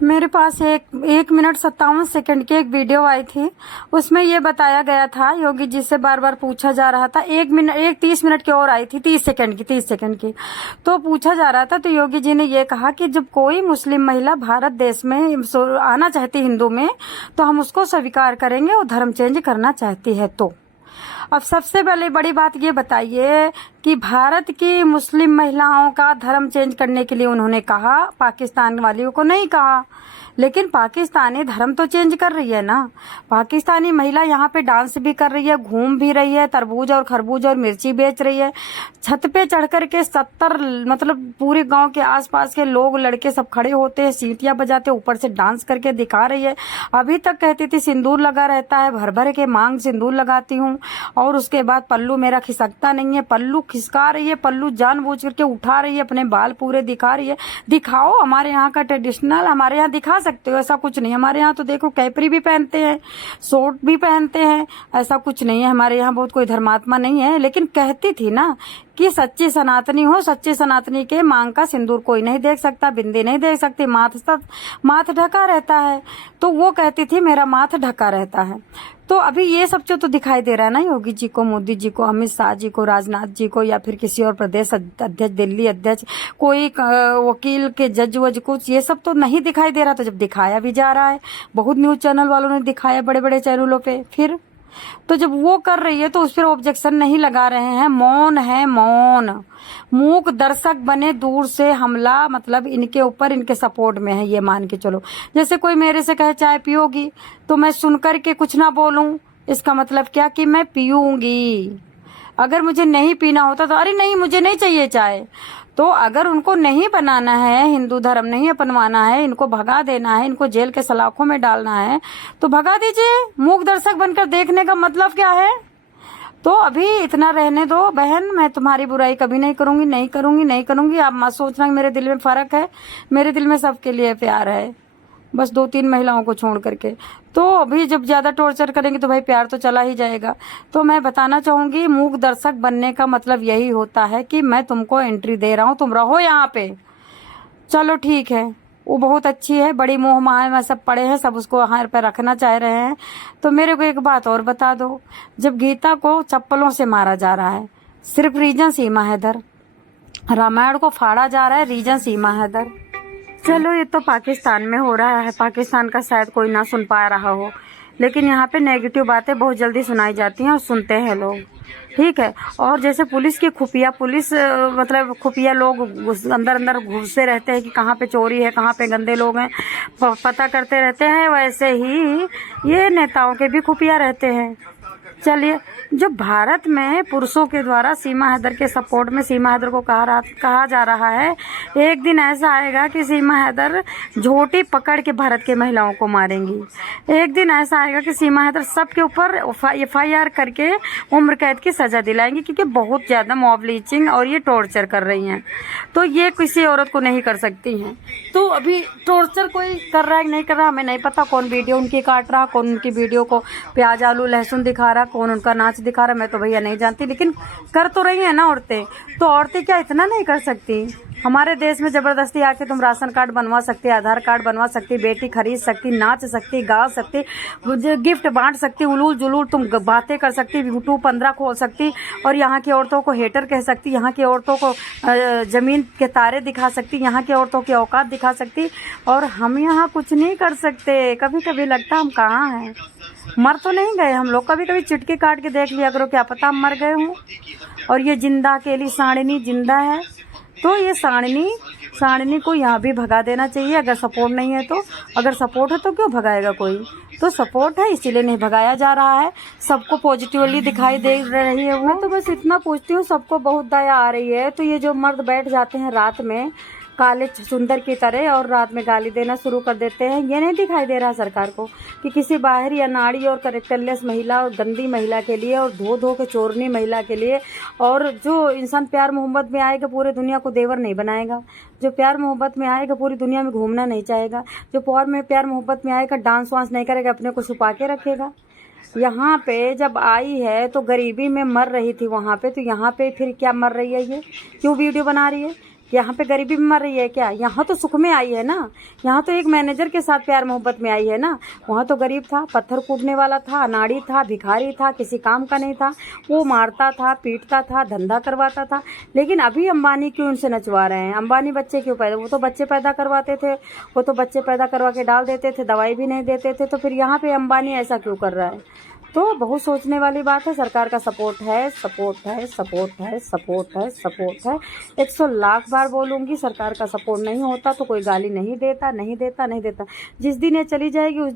मेरे पास एक minute 57 second की एक वीडियो आई थी। उसमें ये बताया गया था, योगी जी से बार बार पूछा जा रहा था। 30 मिनट की और आई थी, 30 सेकंड की। तो पूछा जा रहा था, तो योगी जी ने ये कहा कि जब कोई मुस्लिम महिला भारत देश में आना चाहती हिंदू में, तो हम उसको स्वीकार करेंगे। वो धर्म चेंज करना चाहती है तो। अब सबसे पहले बड़ी बात ये बताइए कि भारत की मुस्लिम महिलाओं का धर्म चेंज करने के लिए उन्होंने कहा, पाकिस्तान वालियों को नहीं कहा। लेकिन पाकिस्तानी धर्म तो चेंज कर रही है ना। पाकिस्तानी महिला यहाँ पे डांस भी कर रही है, घूम भी रही है, तरबूज और खरबूज और मिर्ची बेच रही है। छत पे चढ़ करके 70 मतलब पूरे गांव के आसपास के लोग लड़के सब खड़े होते हैं, सीटियां बजाते, ऊपर से डांस करके दिखा रही है। अभी तक कहती थी सिंदूर लगा रहता है, भर भर के मांग सिंदूर लगाती हूँ, और उसके बाद पल्लू मेरा खिसकता नहीं है। पल्लू खिसका रही है, पल्लू जानबूझ करके उठा रही है, अपने बाल पूरे दिखा रही है। दिखाओ, हमारे यहाँ का ट्रेडिशनल, हमारे यहाँ दिखा सकते हो, ऐसा कुछ नहीं। हमारे यहाँ तो देखो कैपरी भी पहनते हैं, शॉर्ट भी पहनते हैं, ऐसा कुछ नहीं है। हमारे यहाँ बहुत कोई धर्मात्मा नहीं है। लेकिन कहती थी ना कि सच्ची सनातनी हो, सच्ची सनातनी के मांग का सिंदूर कोई नहीं देख सकता, बिंदी नहीं देख सकती, माथ ढका रहता है। तो वो कहती थी मेरा माथ ढका रहता है। तो अभी ये सब जो तो दिखाई दे रहा है ना, योगी जी को, मोदी जी को, अमित शाह जी को, राजनाथ जी को, या फिर किसी और प्रदेश अध्यक्ष, दिल्ली अध्यक्ष, कोई वकील के जज वज, कुछ ये सब तो नहीं दिखाई दे रहा। तो जब दिखाया भी जा रहा है, बहुत न्यूज चैनल वालों ने दिखाया, बड़े बड़े चैनलों पे, फिर तो जब वो कर रही है तो उस पर ऑब्जेक्शन नहीं लगा रहे हैं, मौन है, मौन। मूक दर्शक बने, दूर से हमला, मतलब इनके ऊपर, इनके सपोर्ट में है, ये मान के चलो। जैसे कोई मेरे से कहे चाय पियोगी, तो मैं सुनकर के कुछ ना बोलूं, इसका मतलब क्या कि मैं पीऊंगी। अगर मुझे नहीं पीना होता तो अरे नहीं, मुझे नहीं चाहिए चाय। तो अगर उनको नहीं बनाना है, हिंदू धर्म नहीं अपनवाना है, इनको भगा देना है, इनको जेल के सलाखों में डालना है, तो भगा दीजिए। मूक दर्शक बनकर देखने का मतलब क्या है? तो अभी इतना रहने दो बहन, मैं तुम्हारी बुराई कभी नहीं करूंगी, नहीं करूंगी, नहीं करूंगी। आप मत सोचना कि मेरे दिल में फर्क है, मेरे दिल में सबके लिए प्यार है, बस 2-3 महिलाओं को छोड़ करके। तो अभी जब ज्यादा टॉर्चर करेंगे तो भाई प्यार तो चला ही जाएगा। तो मैं बताना चाहूंगी, मूक दर्शक बनने का मतलब यही होता है कि मैं तुमको एंट्री दे रहा हूँ, तुम रहो यहाँ पे। चलो ठीक है, वो बहुत अच्छी है, बड़ी मोह माया में सब पड़े हैं, सब उसको हार पे रखना चाह रहे हैं। तो मेरे को एक बात और बता दो, जब गीता को चप्पलों से मारा जा रहा है, सिर्फ रीजन सीमा हैदर, रामायण को फाड़ा जा रहा है, रीजन सीमा हैदर। चलो ये तो पाकिस्तान में हो रहा है, पाकिस्तान का शायद कोई ना सुन पा रहा हो, लेकिन यहाँ पे नेगेटिव बातें बहुत जल्दी सुनाई जाती हैं और सुनते हैं लोग, ठीक है। और जैसे पुलिस की खुफिया, मतलब खुफिया लोग अंदर अंदर घुसते रहते हैं कि कहाँ पे चोरी है, कहाँ पे गंदे लोग हैं, पता करते रहते हैं, वैसे ही ये नेताओं के भी खुफिया रहते हैं। चलिए, जो भारत में पुरुषों के द्वारा सीमा हैदर के सपोर्ट में सीमा हैदर को कहा जा रहा है, एक दिन ऐसा आएगा कि सीमा हैदर झोटी पकड़ के भारत के महिलाओं को मारेंगी। एक दिन ऐसा आएगा कि सीमा हैदर सबके ऊपर FIR करके उम्र कैद की सजा दिलाएंगी, क्योंकि बहुत ज्यादा मॉब लिंचिंग और ये टॉर्चर कर रही हैं। तो ये किसी औरत को नहीं कर सकती हैं। तो अभी टॉर्चर कोई कर रहा है कि नहीं कर रहा हमें नहीं पता, कौन वीडियो उनकी काट रहा, कौन उनकी वीडियो को प्याज आलू लहसुन दिखा रहा, कौन उनका नाच दिखा रहा, मैं तो भैया नहीं जानती। लेकिन कर तो रही है ना औरतें, तो औरतें क्या इतना नहीं कर सकती? हमारे देश में जबरदस्ती आके तुम राशन कार्ड बनवा सकती, आधार कार्ड बनवा सकती, बेटी खरीद सकती, नाच सकती, गा सकती, गिफ्ट बांट सकती, उलूल जुलूल तुम बातें कर सकती, यूट्यूब 15 खोल सकती, और यहाँ की औरतों को हेटर कह सकती, यहाँ की औरतों को जमीन के तारे दिखा सकती, यहाँ की औरतों की औकात दिखा सकती। और हम यहाँ कुछ नहीं कर सकते। कभी कभी लगता हम कहाँ हैं, मर तो नहीं गए हम लोग। कभी कभी चिटके काट के देख लिया करो, क्या पता हम मर गए हों। और ये जिंदा अकेली साड़नी जिंदा है, तो ये साड़नी को यहाँ भी भगा देना चाहिए, अगर सपोर्ट नहीं है तो। अगर सपोर्ट है तो क्यों भगाएगा कोई? तो सपोर्ट है इसीलिए नहीं भगाया जा रहा है, सबको पॉजिटिवली दिखाई दे रही है। वो तो बस इतना पूछती हूँ, सबको बहुत दया आ रही है। तो ये जो मर्द बैठ जाते हैं रात में काले सुंदर की तरह और रात में गाली देना शुरू कर देते हैं, ये नहीं दिखाई दे रहा सरकार को कि किसी बाहरी अनाड़ी और करेक्टरलेस महिला और गंदी महिला के लिए और धो धो के चोरनी महिला के लिए। और जो इंसान प्यार मोहब्बत में आएगा पूरी दुनिया को देवर नहीं बनाएगा, जो प्यार मोहब्बत में आएगा पूरी दुनिया में घूमना नहीं चाहेगा, जो प्यार मोहब्बत में आएगा डांस वांस नहीं करेगा, अपने को छुपा के रखेगा। यहाँ पे जब आई है तो गरीबी में मर रही थी वहाँ पे, तो यहाँ पे फिर क्या मर रही है? ये क्यों वीडियो बना रही है? यहाँ पे गरीबी में मर रही है क्या? यहाँ तो सुख में आई है ना, यहाँ तो एक मैनेजर के साथ प्यार मोहब्बत में आई है ना। वहाँ तो गरीब था, पत्थर कूटने वाला था, अनाड़ी था, भिखारी था, किसी काम का नहीं था, वो मारता था, पीटता था, धंधा करवाता था। लेकिन अभी अंबानी क्यों उनसे नचवा रहे हैं? अंबानी बच्चे क्यों पैदा, वो तो बच्चे पैदा करवाते थे, वो तो बच्चे पैदा करवा के डाल देते थे, दवाई भी नहीं देते थे, तो फिर यहाँ पे अंबानी ऐसा क्यों कर रहा है? तो बहुत सोचने वाली बात है। सरकार का सपोर्ट है, सपोर्ट है, सपोर्ट है, सपोर्ट है, सपोर्ट है। 100 लाख बार बोलूँगी, सरकार का सपोर्ट नहीं होता तो कोई गाली नहीं देता, नहीं देता, नहीं देता। जिस दिन ये चली जाएगी उस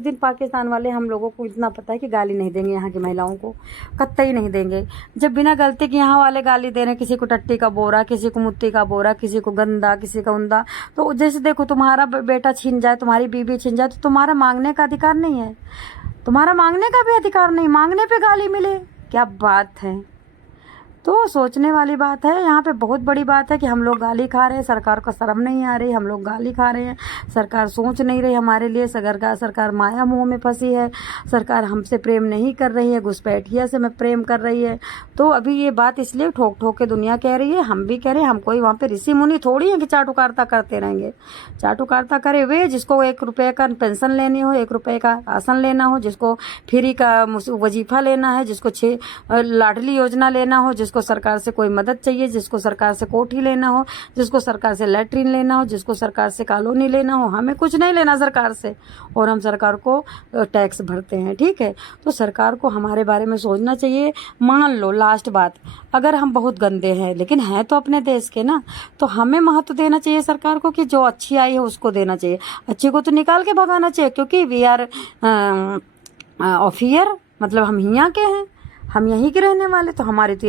दिन पाकिस्तान वाले हम लोगों को इतना पता है कि गाली नहीं देंगे यहाँ की महिलाओं को, कतई नहीं देंगे। जब बिना गलती के यहाँ वाले गाली दे रहे हैं, किसी को टट्टी का बोरा, किसी को मुट्ठी का बोरा, किसी को गंदा, किसी का उंदा, तो जैसे देखो तुम्हारा बेटा छीन जाए, तुम्हारी बीवी छीन जाए, तो तुम्हारा मांगने का अधिकार नहीं है, तुम्हारा मांगने का भी अधिकार नहीं, मांगने पे गाली मिले, क्या बात है? तो सोचने वाली बात है। यहाँ पे बहुत बड़ी बात है कि हम लोग गाली खा रहे हैं, सरकार को शर्म नहीं आ रही, हम लोग गाली खा रहे हैं, सरकार सोच नहीं रही हमारे लिए, सरकार माया मोह में फंसी है, सरकार हमसे प्रेम नहीं कर रही है, घुसपैठिया से मैं प्रेम कर रही है। तो अभी ये बात इसलिए ठोक ठोक के दुनिया कह रही है, हम भी कह रहे हैं, हम कोई वहाँ पे ऋषि मुनि थोड़ी है कि चाटुकारिता करते रहेंगे। चाटुकारिता करे वे जिसको 1 रुपये का पेंशन लेनी हो, 1 रुपये का राशन लेना हो, जिसको फ्री का वजीफा लेना है, जिसको 6 लाडली योजना लेना हो, जिसको सरकार से कोई मदद चाहिए, जिसको सरकार से कोठी लेना हो, जिसको सरकार से लैट्रिन लेना हो, जिसको सरकार से कॉलोनी लेना हो। हमें कुछ नहीं लेना सरकार से, और हम सरकार को टैक्स भरते हैं, ठीक है। तो सरकार को हमारे बारे में सोचना चाहिए। मान लो लास्ट बात, अगर हम बहुत गंदे हैं, लेकिन हैं तो अपने देश के ना, तो हमें महत्व देना चाहिए सरकार को कि जो अच्छी आई है उसको देना चाहिए, अच्छे को तो निकाल के भगाना चाहिए, क्योंकि वी आर ऑफ हियर, मतलब हम यहाँ के हैं, हम यहीं के रहने वाले, तो हमारे तो